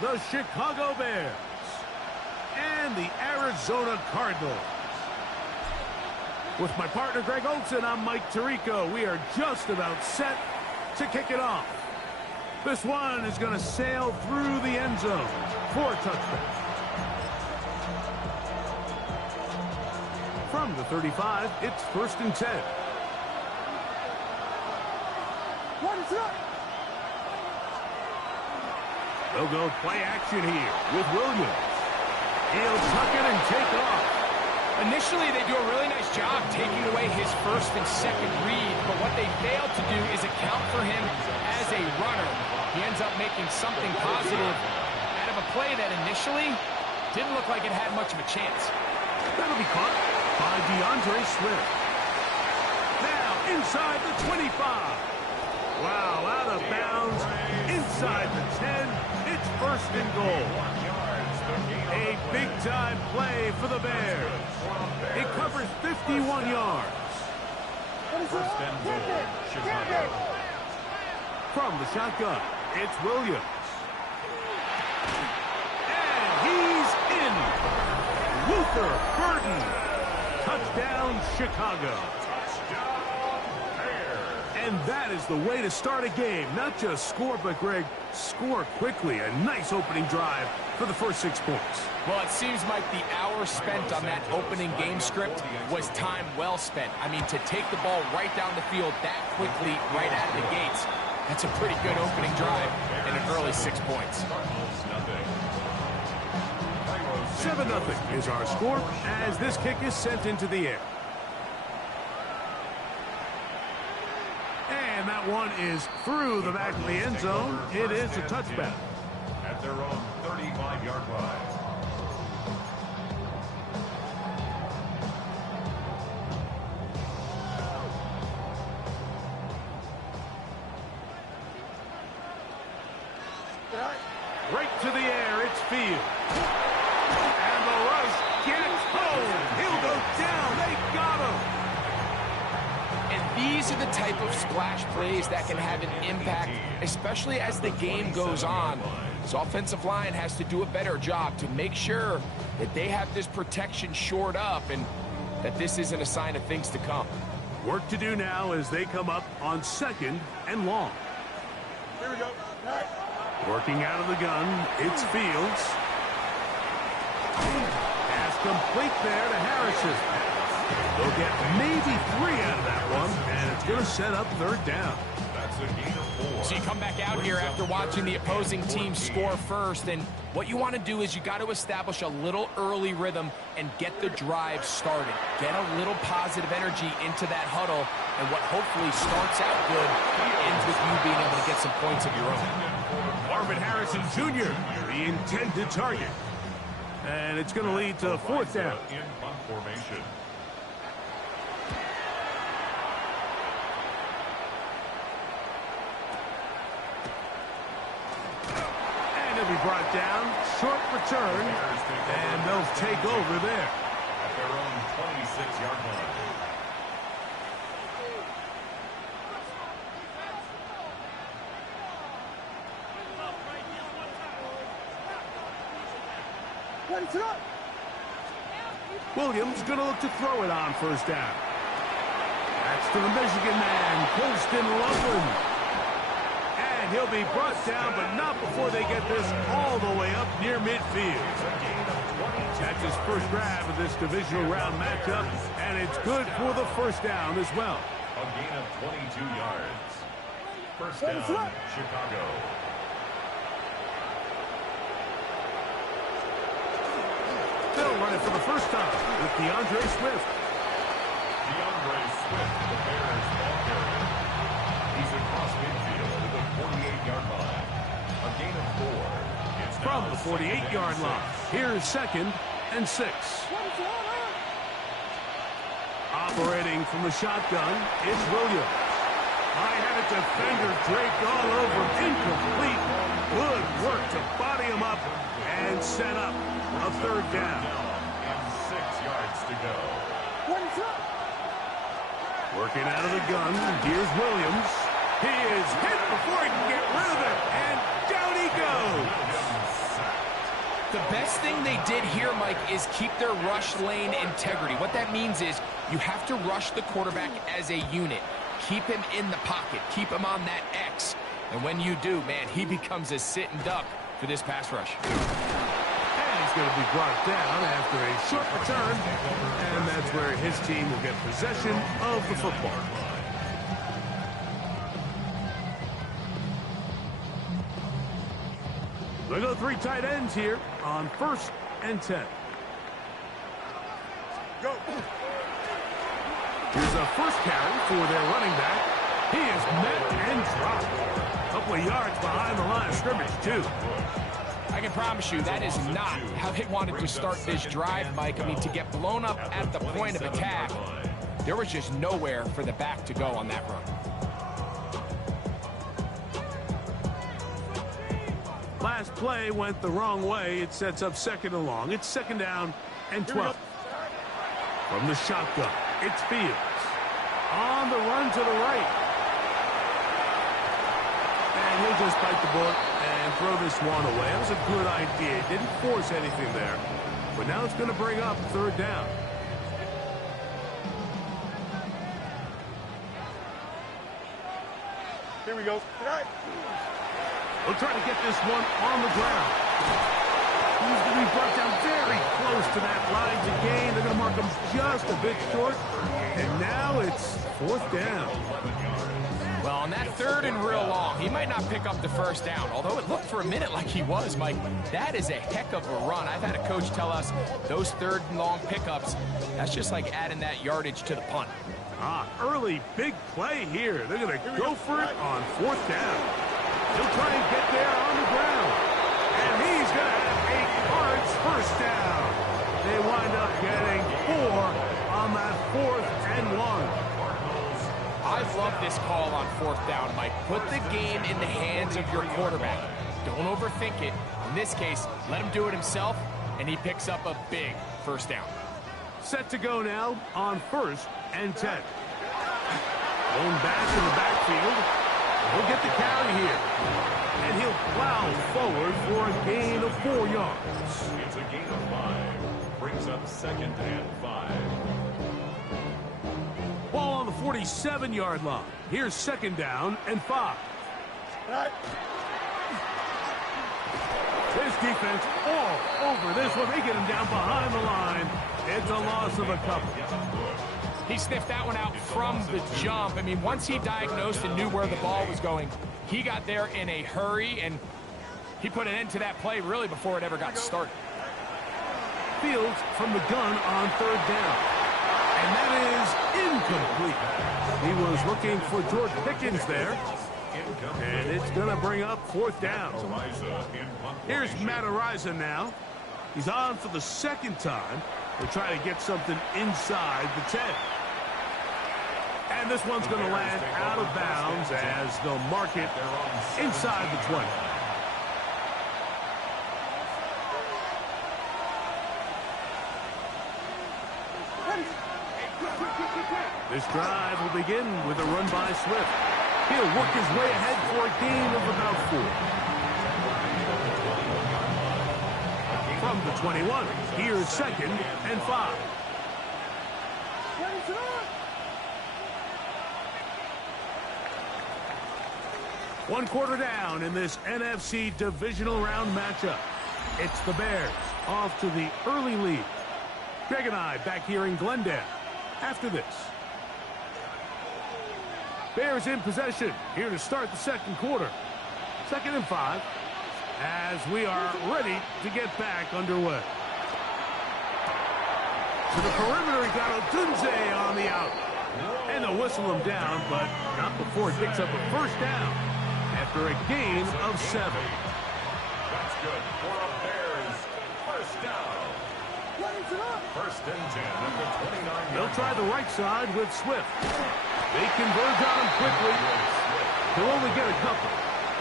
the Chicago Bears and the Arizona Cardinals. With my partner, Greg Olson, I'm Mike Tirico. We are just about set to kick it off. This one is going to sail through the end zone for a touchdown. From the 35, it's 1st and 10. They'll go play action here with Williams. He'll tuck it and take off. Initially, they do a really nice job taking away his first and second read, but what they failed to do is account for him as a runner. He ends up making something positive out of a play that initially didn't look like it had much of a chance. That'll be caught by DeAndre Swift. Now inside the 25. Wow, out of bounds, inside the 10. It's 1st and goal. A big-time play for the Bears. It covers 51 yards. 1st and goal, Chicago. From the shotgun, it's Williams. And he's in. Luther Burden. Touchdown, Chicago. And that is the way to start a game. Not just score, but, Greg, score quickly. A nice opening drive for the first 6 points. Well, it seems like the hour spent on that opening game script was time well spent. I mean, to take the ball right down the field that quickly, right out of the gates, that's a pretty good opening drive and an early 6 points. 7-0 is our score as this kick is sent into the air. And that one is through the back of the end zone. It is a touchback. At their own 35-yard line. Right to the air, it's Field. And the rush gets home. He'll go down. They got him. And these are the type of splash plays that can have an impact, especially as the game goes on. This offensive line has to do a better job to make sure that they have this protection shored up and that this isn't a sign of things to come. Work to do now as they come up on 2nd and long. Here we go. Working out of the gun, it's Fields. Pass complete there to Harrison. They'll get maybe 3 out of that one, and it's going to set up 3rd down. That's a gain of 4. So you come back out here after watching the opposing team score first, and what you want to do is you got to establish a little early rhythm and get the drive started. Get a little positive energy into that huddle, and what hopefully starts out good ends with you being able to get some points of your own. Marvin Harrison Jr., the intended target. And it's going to lead to 4th down. In punt formation. And he'll be brought down. Short return. And they'll take over there. At their own 26-yard line. Williams going to look to throw it on 1st down. That's to the Michigan man, Colston Loveland. And he'll be brought down, but not before they get this all the way up near midfield. That's his first grab of this divisional round matchup, and it's good for the 1st down as well. A gain of 22 yards. 1st down, Chicago. They'll run it for the first time with DeAndre Swift. DeAndre Swift, the Bears ball carrier. He's across midfield to the 48-yard line. A gain of 4. It's From the 48-yard line, here's 2nd and 6. Operating from the shotgun, it's Williams. I had a defender draped all over him. Incomplete. Good work to body him up and set up a 3rd down. And 6 yards to go. Working out of the gun, here's Williams. He is hit before he can get rid of it, and down he goes. The best thing they did here, Mike, is keep their rush lane integrity. What that means is you have to rush the quarterback as a unit. Keep him in the pocket. Keep him on that X. And when you do, man, he becomes a sitting duck for this pass rush. And he's going to be brought down after a short return. And that's where his team will get possession of the football. They go 3 tight ends here on 1st and 10. Go. Here's a first carry for their running back. He is met and dropped. A couple of yards behind the line of scrimmage, too. I can promise you that is not how they wanted to start this drive, Mike. I mean, to get blown up at the point of attack, there was just nowhere for the back to go on that run. Last play went the wrong way. It sets up 2nd and long. It's 2nd down and 12. From the shotgun, it's Fields. On the run to the right. And he'll just bite the bullet and throw this one away. That was a good idea. Didn't force anything there. But now it's going to bring up 3rd down. Here we go. We'll try to get this one on the ground. He's going to be brought down very close to that line to gain. They're going to mark him just a bit short. And now it's 4th down. Well, on that 3rd and real long, he might not pick up the 1st down, although it looked for a minute like he was, Mike. That is a heck of a run. I've had a coach tell us those 3rd and long pickups, that's just like adding that yardage to the punt. Early big play here. They're going to go for it on 4th down. He'll try and get there on the ground. And he's going to have 8 yards, 1st down. They wind up getting 4 on that 4th and 1. I love this call on 4th down, Mike. Put the game in the hands of your quarterback. Don't overthink it. In this case, let him do it himself, and he picks up a big 1st down. Set to go now on 1st and 10. Going back in the backfield. He'll get the carry here. And he'll plow forward for a gain of 4 yards. It's a gain of 5. Brings up 2nd and 5. Ball on the 47-yard line. Here's 2nd down and 5. This defense all over this one. They get him down behind the line. It's a loss of a couple. He sniffed that one out from the jump. I mean, once he diagnosed and knew where the ball was going, he got there in a hurry, and he put an end to that play really before it ever got started. Fields from the gun on 3rd down. And that is incomplete. He was looking for George Pickens there. And it's going to bring up 4th down. Here's Matt Ariza now. He's on for the 2nd time. They're trying to get something inside the 10. And this one's going to land out of bounds as they'll mark it inside the 20. This drive will begin with a run by Swift. He'll work his way ahead for a gain of about 4. From the 21, here's 2nd and 5. One quarter down in this NFC divisional round matchup. It's the Bears off to the early lead. Greg and I back here in Glendale after this. Bears in possession here to start the 2nd quarter. 2nd and 5 as we are ready to get back underway. To the perimeter, he got Odunze on the out. And they'll whistle him down, but not before it picks up a 1st down after a gain of 7. That's good for a Bears 1st down. 1st and 10 at the 29. They'll try the right side with Swift. They converge on him quickly. He'll only get a couple.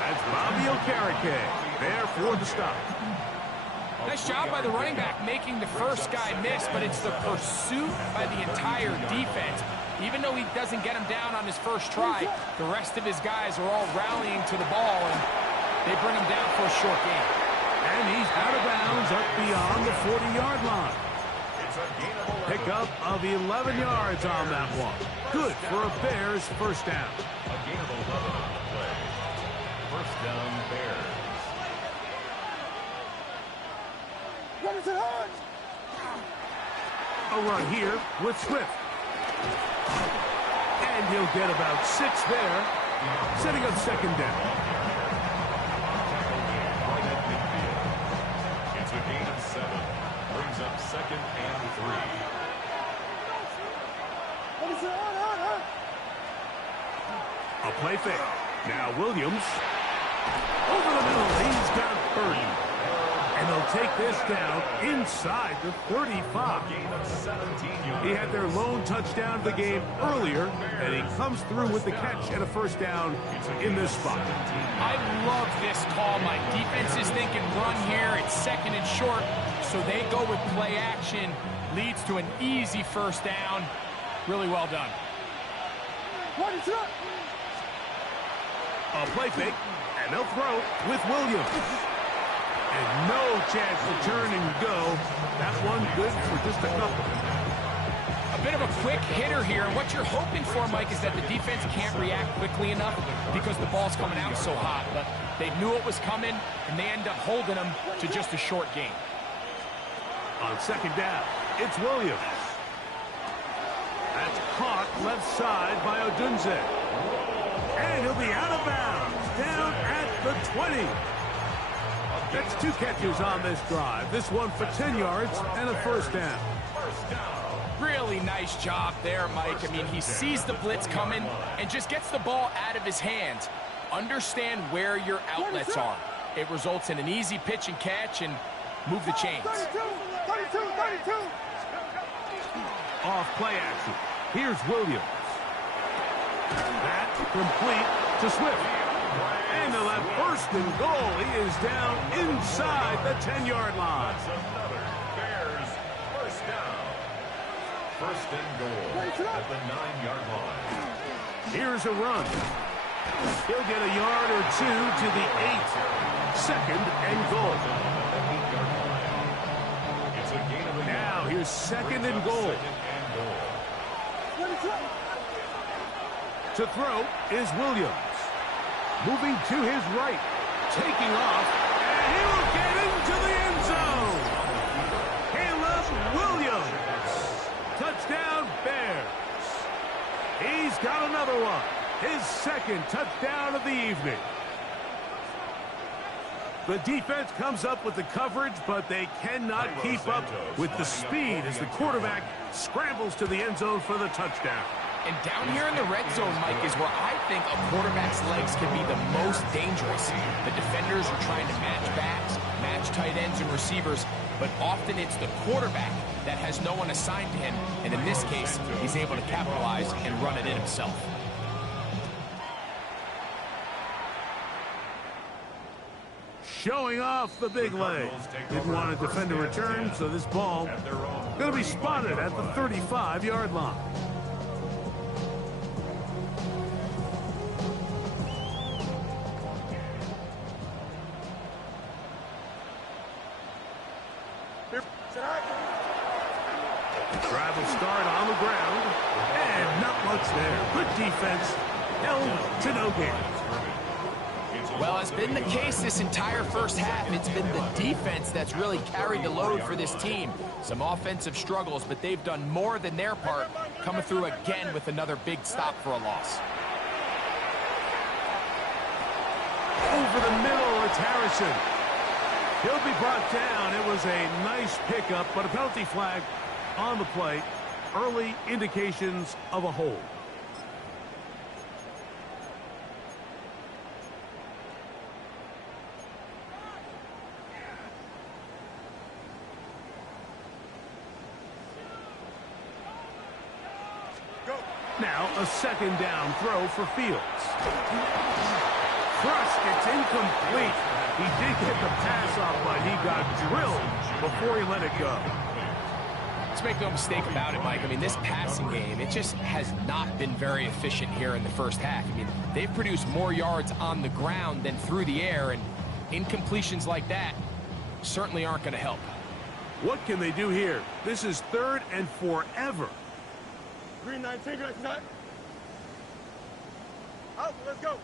That's Bobby Okereke there for the stop. Nice job by the running back making the first guy miss, but it's the pursuit by the entire defense. Even though he doesn't get him down on his first try, the rest of his guys are all rallying to the ball, and they bring him down for a short gain. And he's out of bounds at beyond the 40-yard line. It's a gain of 11. Pickup of 11 yards on that one. Good for a Bears first down. A gain of 11 on the play. First down, Bears. What is it on? A run here with Swift. And he'll get about 6 there, setting up second down. Right at midfield. It's a gain of 7. Brings up second and 3. What is it on? A play fake. Now Williams. Over the middle, he's got Purdy. And they'll take this down inside the 35. Gain of 17 yards. He had their lone touchdown of the game earlier, and he comes through with the catch and a first down in this spot. I love this call. My defense is thinking run here. It's second and short, so they go with play action. Leads to an easy first down. Really well done. What is it? A play fake, and they'll throw with Williams. And no chance to turn and go. That one good for just a couple. A bit of a quick hitter here. What you're hoping for, Mike, is that the defense can't react quickly enough because the ball's coming out so hot. But they knew it was coming, and they end up holding them to just a short gain. On second down, it's Williams. That's caught left side by Odunze. And he'll be out of bounds, down at the 20. That's 2 catches on this drive. This one for 10 yards and a first down. Really nice job there, Mike. I mean, he sees the blitz coming and just gets the ball out of his hands. Understand where your outlets are. It results in an easy pitch and catch and move the chains. 32. Off play action. Here's Williams. That complete to Swift. And they'll have first and goal. He is down inside the 10-yard line. That's another Bears first down. First and goal at the 9-yard line. Here's a run. He'll get a yard or 2 to the 8. Second and goal. It's a gain of a Now here's second and goal. What is it? To throw is Williams. Moving to his right. Taking off. And he will get into the end zone. Caleb Williams. Touchdown Bears. He's got another one. His second touchdown of the evening. The defense comes up with the coverage, but they cannot keep up with the speed as the quarterback scrambles to the end zone for the touchdown. And down here in the red zone, Mike, is where I think a quarterback's legs can be the most dangerous. The defenders are trying to match backs, match tight ends and receivers, but often it's the quarterback that has no one assigned to him, and in this case, he's able to capitalize and run it in himself. Showing off the big leg. Didn't want to defend a return, so this ball going to be spotted at the 35-yard line. Drive will start on the ground, and not much there. Good defense, held to no gain. Well, it's been the case this entire first half. It's been the defense that's really carried the load for this team. Some offensive struggles, but they've done more than their part, coming through again with another big stop for a loss. Over the middle, it's Harrison. He'll be brought down. It was a nice pickup, but a penalty flag on the play. Early indications of a hold. Now a second down throw for Fields. Crushed, it's incomplete. He did get the pass off, but he got drilled before he let it go. Let's make no mistake about it, Mike. I mean, this passing game, it just has not been very efficient here in the first half. I mean, they've produced more yards on the ground than through the air, and incompletions like that certainly aren't going to help. What can they do here? This is 3rd and forever. Green 9, take it, nut. Out, let's go.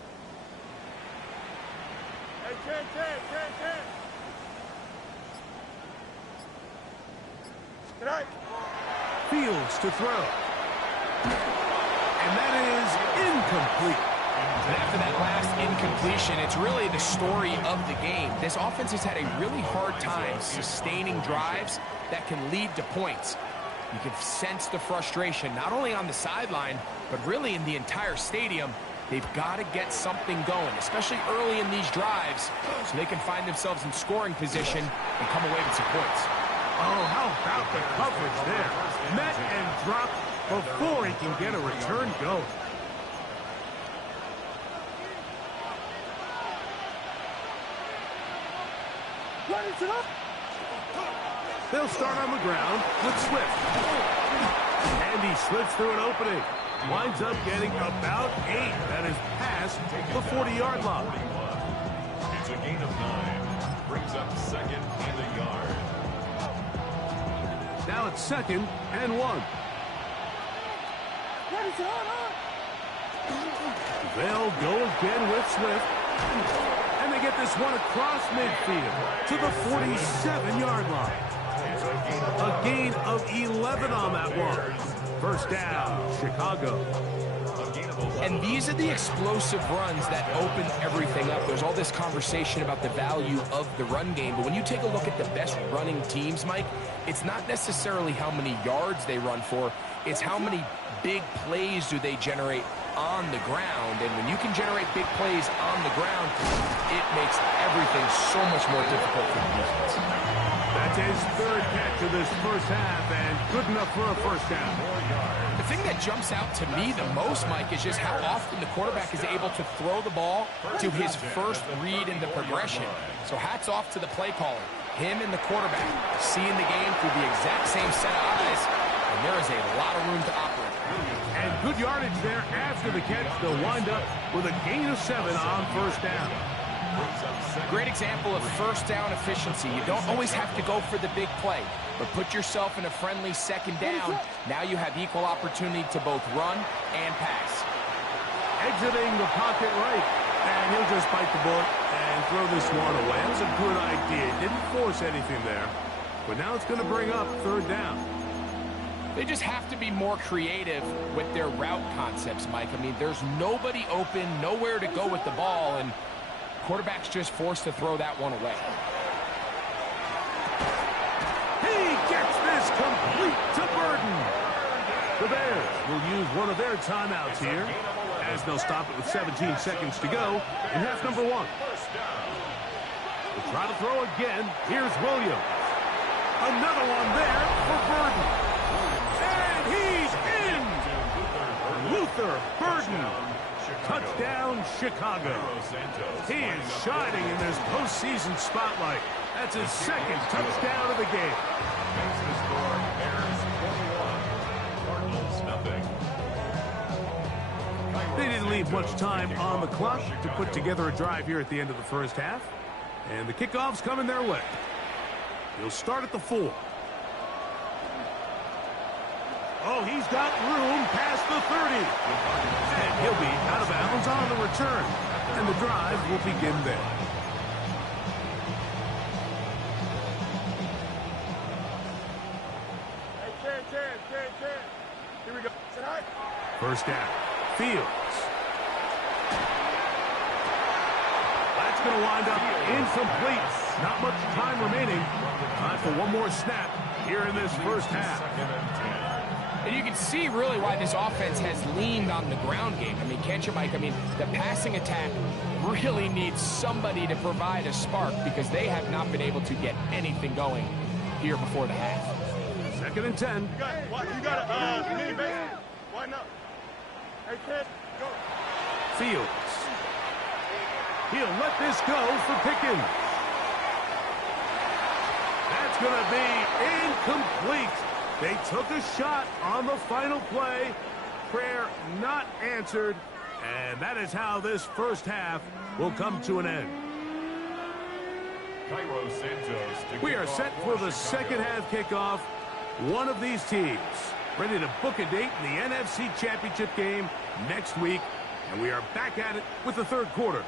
Hey, 10. Tonight. Fields to throw. And that is incomplete. And after that last incompletion, it's really the story of the game. This offense has had a really hard time sustaining drives that can lead to points. You can sense the frustration, not only on the sideline, but really in the entire stadium. They've got to get something going, especially early in these drives, so they can find themselves in scoring position and come away with some points. Oh, how about the coverage there? Met and dropped before he can get a return going. They'll start on the ground with Swift. And he slips through an opening. Winds up getting about 8. That is past the 40-yard line. It's a gain of 9. Brings up 2nd and a yard. Now it's 2nd and 1. They'll go again with Swift. And they get this one across midfield to the 47-yard line. A gain of 11 on that one. First down, Chicago. And these are the explosive runs that open everything up. There's all this conversation about the value of the run game, but when you take a look at the best running teams, Mike, it's not necessarily how many yards they run for, it's how many big plays do they generate on the ground. And when you can generate big plays on the ground, it makes everything so much more difficult for the defense. That's his 3rd catch of this first half, and good enough for a first down. The thing that jumps out to me the most, Mike, is just how often the quarterback is able to throw the ball to his first read in the progression. So hats off to the play caller. Him and the quarterback seeing the game through the exact same set of eyes, and there is a lot of room to operate. And good yardage there after the catch. They'll wind up with a gain of 7 on first down. Great example of first down efficiency. You don't always have to go for the big play, but put yourself in a friendly 2nd down. Now you have equal opportunity to both run and pass. Exiting the pocket right, and he'll just bite the bullet and throw this one away. That was a good idea. Didn't force anything there, but now it's going to bring up 3rd down. They just have to be more creative with their route concepts, Mike. I mean, there's nobody open, nowhere to go with the ball, and quarterback's just forced to throw that one away. He gets this complete to Burden. The Bears will use one of their timeouts here, as they'll stop it with 17 seconds to go in half number 1. We'll try to throw again. Here's Williams. Another one there for Burden. And he's in! Luther Burden. Touchdown, Chicago. He is shining in this postseason spotlight. That's his 2nd touchdown of the game. Makes the score Bears 21, Cardinals nothing. They didn't leave much time on the clock to put together a drive here at the end of the first half. And the kickoff's coming their way. He'll start at the 4. Oh, he's got room past the 30. And he'll be out of bounds on the return. And the drive will begin there. Hey, 10. Here we go. Tonight. First down. Fields. That's going to wind up incomplete. Not much time remaining. Time for one more snap here in this first half. And you can see really why this offense has leaned on the ground game. I mean, can't you, Mike? I mean, the passing attack really needs somebody to provide a spark because they have not been able to get anything going here before the half. 2nd and 10. You got a mini base. Why not? Hey, kid, go. Fields. He'll let this go for Pickens. That's going to be incomplete. They took a shot on the final play. Prayer not answered. And that is how this first half will come to an end. Cairo Santos to We kick are off set for the second half kickoff. One of these teams ready to book a date in the NFC Championship game next week. And we are back at it with the third quarter.